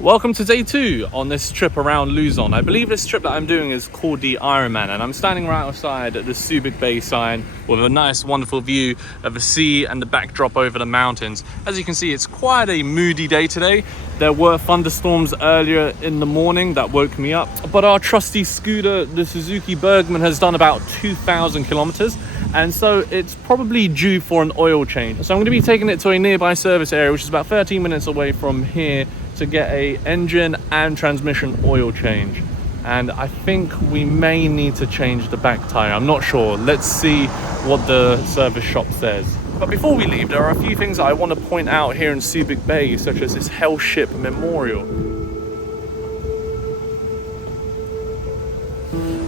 Welcome to day 2 on this trip around Luzon. I believe this trip that I'm doing is called the Ironman, and I'm standing right outside the Subic Bay sign with a nice wonderful view of the sea and the backdrop over the mountains. As you can see, it's quite a moody day today. There were thunderstorms earlier in the morning that woke me up, but our trusty scooter, the Suzuki Bergman, has done about 2,000 kilometers, and so it's probably due for an oil change. So I'm going to be taking it to a nearby service area, which is about 13 minutes away from here, to get a engine and transmission oil change. And I think we may need to change the back tire. I'm not sure. Let's see what the service shop says. But before we leave, there are a few things that I want to point out here in Subic Bay, such as this Hellship Memorial.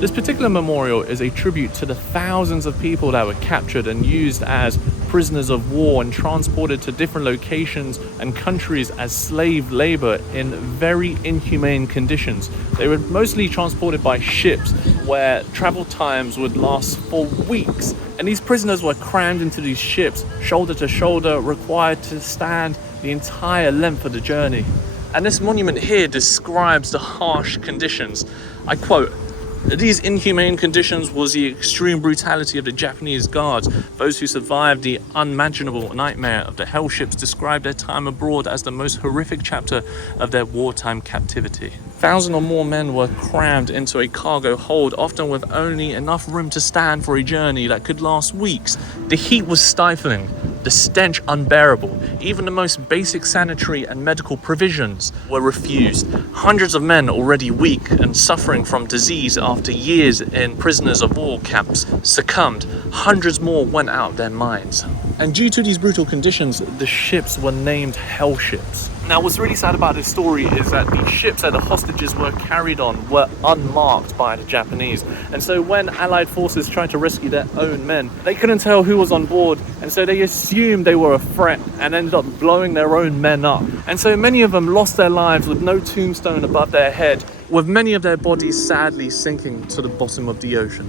This particular memorial is a tribute to the thousands of people that were captured and used as prisoners of war and transported to different locations and countries as slave labor in very inhumane conditions. They were mostly transported by ships where travel times would last for weeks. And these prisoners were crammed into these ships, shoulder to shoulder, required to stand the entire length of the journey. And this monument here describes the harsh conditions. I quote, "These inhumane conditions was the extreme brutality of the Japanese guards. Those who survived the unimaginable nightmare of the hell ships described their time abroad as the most horrific chapter of their wartime captivity." 1,000 or more men were crammed into a cargo hold, often with only enough room to stand for a journey that could last weeks. The heat was stifling, the stench unbearable. Even the most basic sanitary and medical provisions were refused. Hundreds of men, already weak and suffering from disease after years in prisoners of war camps, succumbed. Hundreds more went out of their minds. And due to these brutal conditions, the ships were named hell ships. Now, what's really sad about this story is that the ships that the hostages were carried on were unmarked by the Japanese. And so when Allied forces tried to rescue their own men, they couldn't tell who was on board. And so they assumed they were a threat and ended up blowing their own men up. And so many of them lost their lives with no tombstone above their head, with many of their bodies sadly sinking to the bottom of the ocean.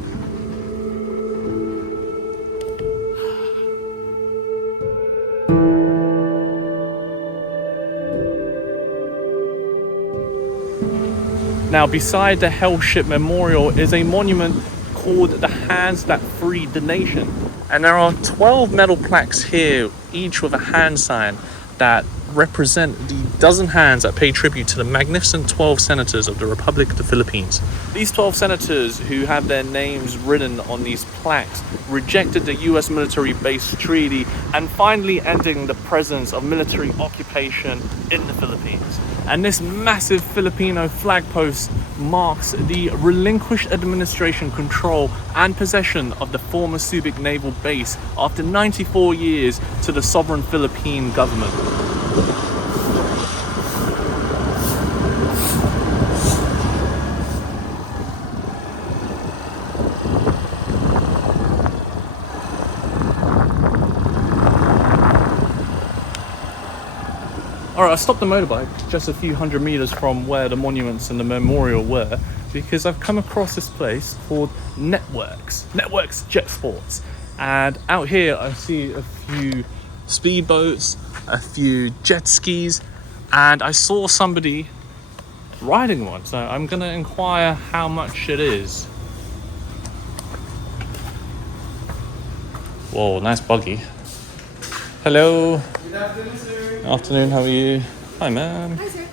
Now, beside the Hellship Memorial is a monument called the Hands That Freed the Nation. And there are 12 metal plaques here, each with a hand sign that represent the dozen hands that pay tribute to the magnificent 12 senators of the Republic of the Philippines. These 12 senators, who have their names written on these plaques, rejected the US military base treaty and finally ending the presence of military occupation in the Philippines. And this massive Filipino flag post marks the relinquished administration control and possession of the former Subic naval base after 94 years to the sovereign Philippine government. Alright, I stopped the motorbike just a few hundred meters from where the monuments and the memorial were, because I've come across this place called Networks Jet Sports. And out here I see a few speedboats, a few jet skis, and I saw somebody riding one. So I'm gonna inquire how much it is. Whoa, nice buggy. Hello. Good afternoon, sir. Afternoon, how are you? Hi, man. Hi, sir.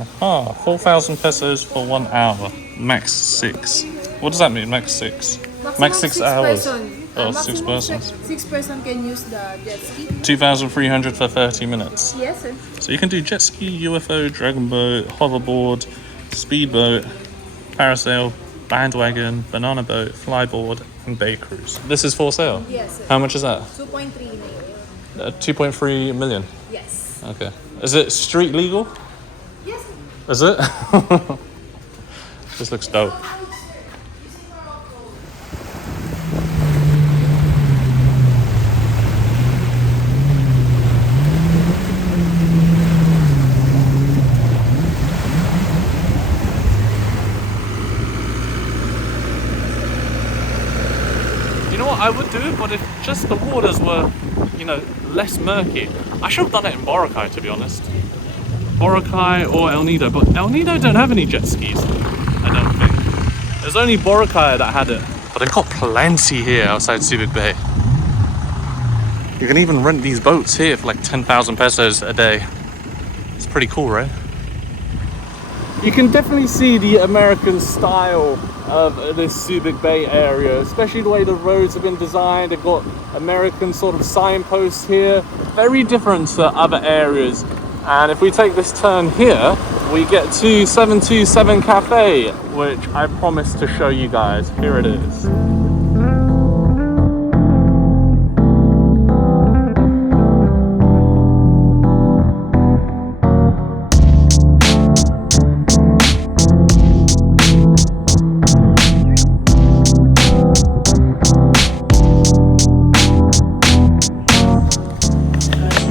Aha, 4,000 pesos for 1 hour. Max 6. What does that mean, max 6? Max 6 hours. Oh, 6 persons. 6 person can use the jet ski. 2,300 for 30 minutes. Yes, sir. So you can do jet ski, UFO, dragon boat, hoverboard, speedboat, parasail, bandwagon, banana boat, flyboard, and bay cruise. This is for sale? Yes, sir. How much is that? 2.3 million. 2.3 million. Yes. Okay. Is it street legal? Yes, sir. Is it? This looks dope. You know what, I would do it, but if just the waters were, less murky. I should have done it in Boracay, to be honest. Boracay or El Nido, but El Nido don't have any jet skis, I don't think. There's only Boracay that had it. But they've got plenty here outside Subic Bay. You can even rent these boats here for like 10,000 pesos a day. It's pretty cool, right? You can definitely see the American style of this Subic Bay area, especially the way the roads have been designed. They've got American sort of signposts here, very different to other areas. And if we take this turn here, we get to 727 Cafe, which I promised to show you guys. Here it is.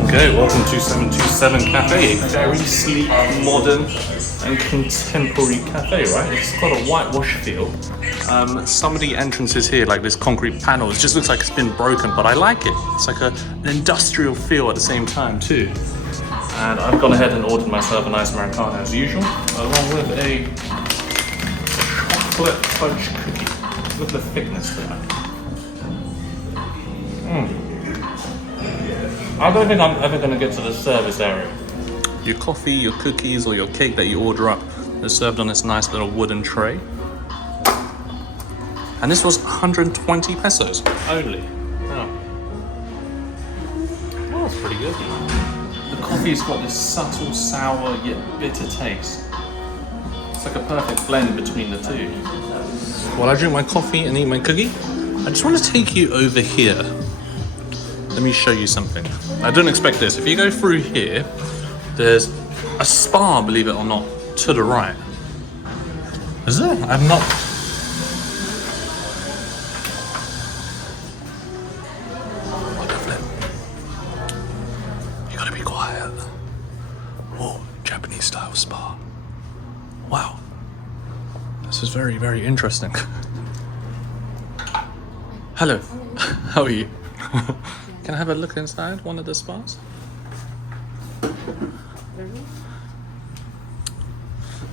Okay, welcome to 727 Cafe, a very sleek, modern and contemporary cafe, right? It's got a whitewash feel. Some of the entrances here, like this concrete panel, it just looks like it's been broken, but I like it. It's like an industrial feel at the same time too. And I've gone ahead and ordered myself a nice Americano as usual, along with a chocolate fudge cookie. Look at the thickness there. I don't think I'm ever going to get to the service area. Your coffee, your cookies, or your cake that you order up is served on this nice little wooden tray. And this was 120 pesos only. Oh. Well, that's pretty good. The coffee's got this subtle, sour, yet bitter taste. It's like a perfect blend between the two. While I drink my coffee and eat my cookie, I just want to take you over here. Let me show you something. I didn't expect this. If you go through here, there's a spa, believe it or not, to the right. Is there? I'm not... What the flip? You gotta be quiet. Whoa, Japanese style spa. Wow. This is very, very interesting. Hello. How are you? Can I have a look inside one of the spas?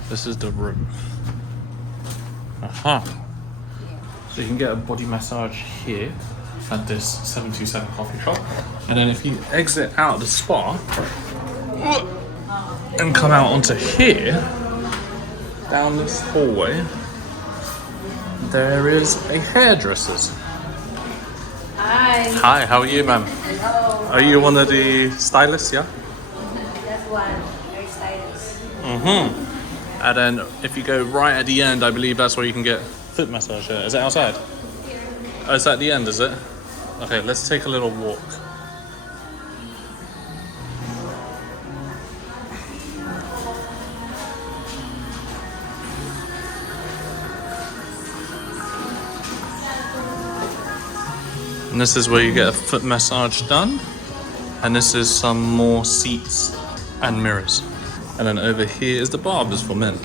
This is the room. Aha. So you can get a body massage here at this 727 coffee shop. And then if you exit out the spa and come out onto here, down this hallway, there is a hairdresser's. Hi. Hi, how are you, ma'am? Hello. Are you one of the stylists, yeah? That's one. Very stylish. Mm-hmm. And then if you go right at the end, I believe that's where you can get foot massage. Is it outside? Oh, it's at the end, is it? Okay, let's take a little walk. And this is where you get a foot massage done. And this is some more seats and mirrors. And then over here is the barbers for men.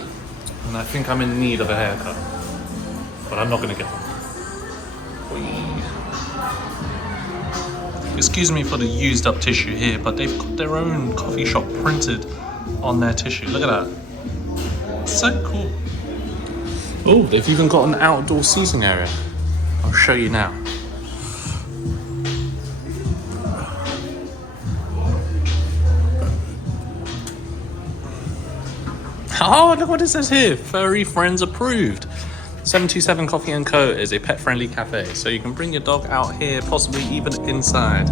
And I think I'm in need of a haircut. But I'm not gonna get one. Whee. Excuse me for the used up tissue here, but they've got their own coffee shop printed on their tissue. Look at that. So cool. Oh, they've even got an outdoor seating area. I'll show you now. Oh, look what it says here. Furry friends approved. 727 Coffee & Co. is a pet-friendly cafe, so you can bring your dog out here, possibly even inside.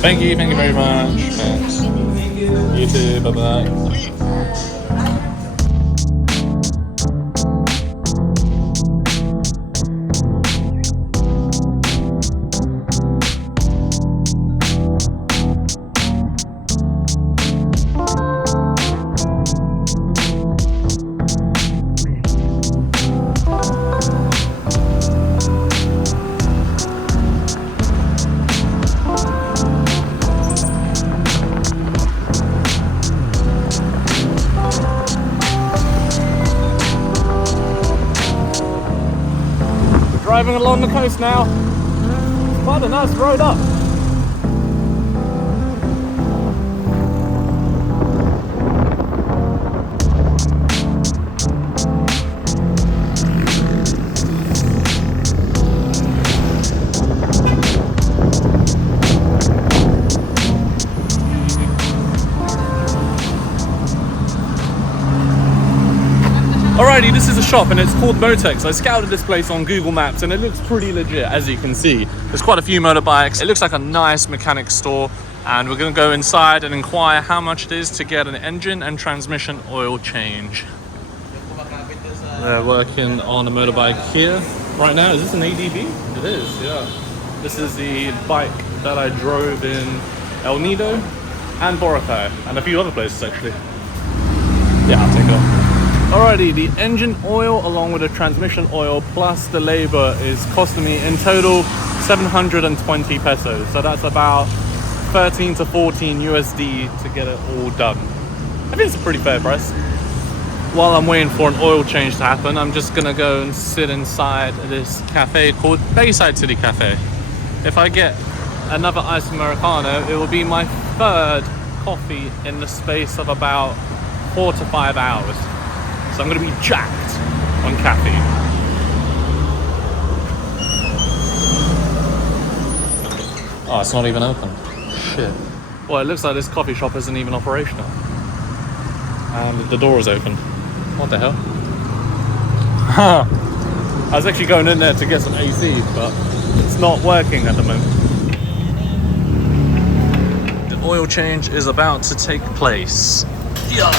Thank you very much. Thanks. You too, bye-bye. Driving along the coast now. Quite a nice road up. Alrighty, this is a shop and it's called Motex. I scouted this place on Google Maps and it looks pretty legit, as you can see. There's quite a few motorbikes. It looks like a nice mechanic store, and we're gonna go inside and inquire how much it is to get an engine and transmission oil change. They're working on a motorbike here right now. Is this an ADB? It is, yeah. This is the bike that I drove in El Nido and Boracay and a few other places actually. Yeah, I'll take it off. Alrighty, the engine oil along with the transmission oil plus the labor is costing me in total 720 pesos. So that's about 13 to 14 USD to get it all done. I think it's a pretty fair price. While I'm waiting for an oil change to happen, I'm just gonna go and sit inside this cafe called Bayside City Cafe. If I get another iced Americano, it will be my third coffee in the space of about 4 to 5 hours. So I'm going to be jacked on caffeine. Oh, it's not even open. Shit. Well, it looks like this coffee shop isn't even operational. And the door is open. What the hell? I was actually going in there to get some AC, but it's not working at the moment. The oil change is about to take place. Yeah.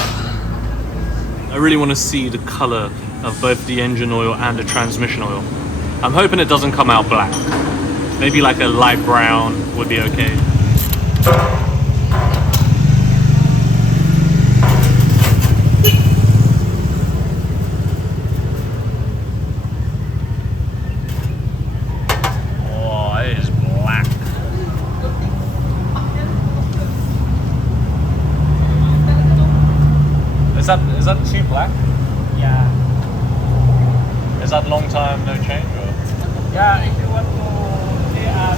I really want to see the color of both the engine oil and the transmission oil. I'm hoping it doesn't come out black. Maybe like a light brown would be okay. Oh, it is black. Is that too black? Yeah. Is that long time no change or? Yeah, if you want to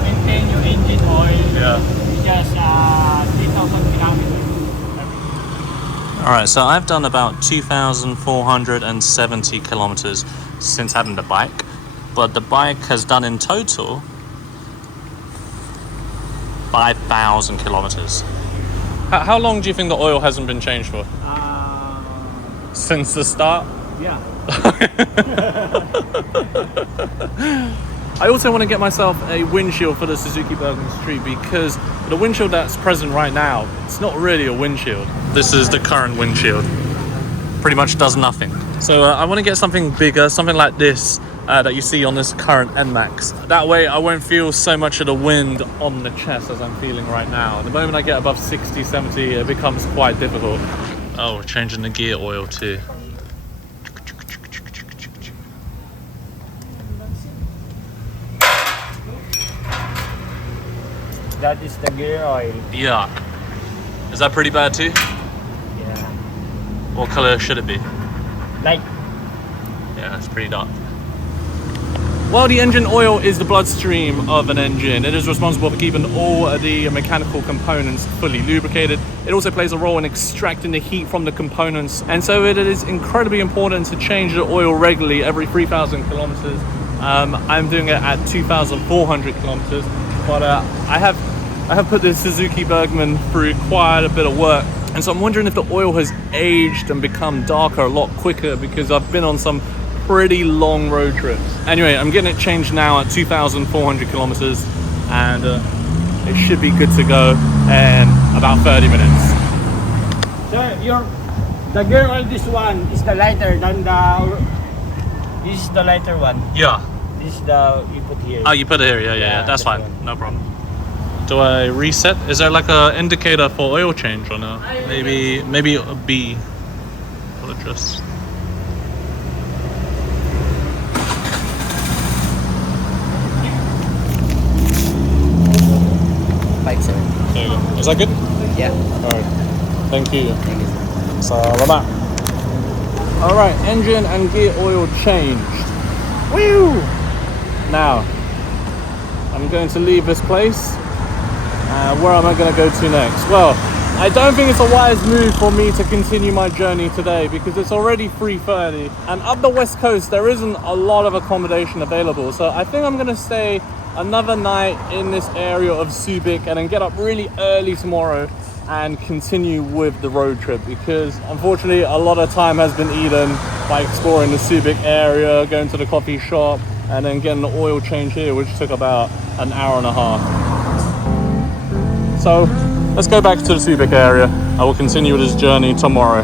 maintain your engine oil, Yeah. just 3,000 kilometers. Alright, so I've done about 2,470 kilometers since having the bike, but the bike has done in total 5,000 kilometers. How long do you think the oil hasn't been changed for? Since the start? Yeah. I also want to get myself a windshield for the Suzuki Bergman Street because the windshield that's present right now, it's not really a windshield. This is the current windshield. Pretty much does nothing. So I want to get something bigger, something like this that you see on this current NMAX. That way I won't feel so much of the wind on the chest as I'm feeling right now. The moment I get above 60, 70, it becomes quite difficult. Oh, we're changing the gear oil too. That is the gear oil. Yeah. Is that pretty bad too? Yeah. What color should it be? Like, Yeah, it's pretty dark. Well, the engine oil is the bloodstream of an engine. It is responsible for keeping all of the mechanical components fully lubricated. It also plays a role in extracting the heat from the components. And so it is incredibly important to change the oil regularly every 3,000 kilometers. I'm doing it at 2,400 kilometers, but I have put the Suzuki Bergman through quite a bit of work. And so I'm wondering if the oil has aged and become darker a lot quicker because I've been on some pretty long road trips. Anyway, I'm getting it changed now at 2,400 kilometers and it should be good to go in about 30 minutes. so the gear oil, this one is the lighter than this is the lighter one. Yeah. This is the, you put here. Oh, you put it here. Yeah. That's fine. one. No problem. Do I reset? Is there like a indicator for oil change or no? Maybe a B. Will adjust. Bike, sir. There you go. Is that good? Yeah. Alright. Thank you. Thank you, sir. Salamat. Alright, engine and gear oil changed. Woo! Now, I'm going to leave this place. Where am I going to go to next? Well, I don't think it's a wise move for me to continue my journey today because it's already 3:30 and up the west coast there isn't a lot of accommodation available. So I think I'm going to stay another night in this area of Subic and then get up really early tomorrow and continue with the road trip, because unfortunately a lot of time has been eaten by exploring the Subic area, going to the coffee shop, and then getting the oil change here, which took about an hour and a half. So let's go back to the Subic area. I will continue this journey tomorrow.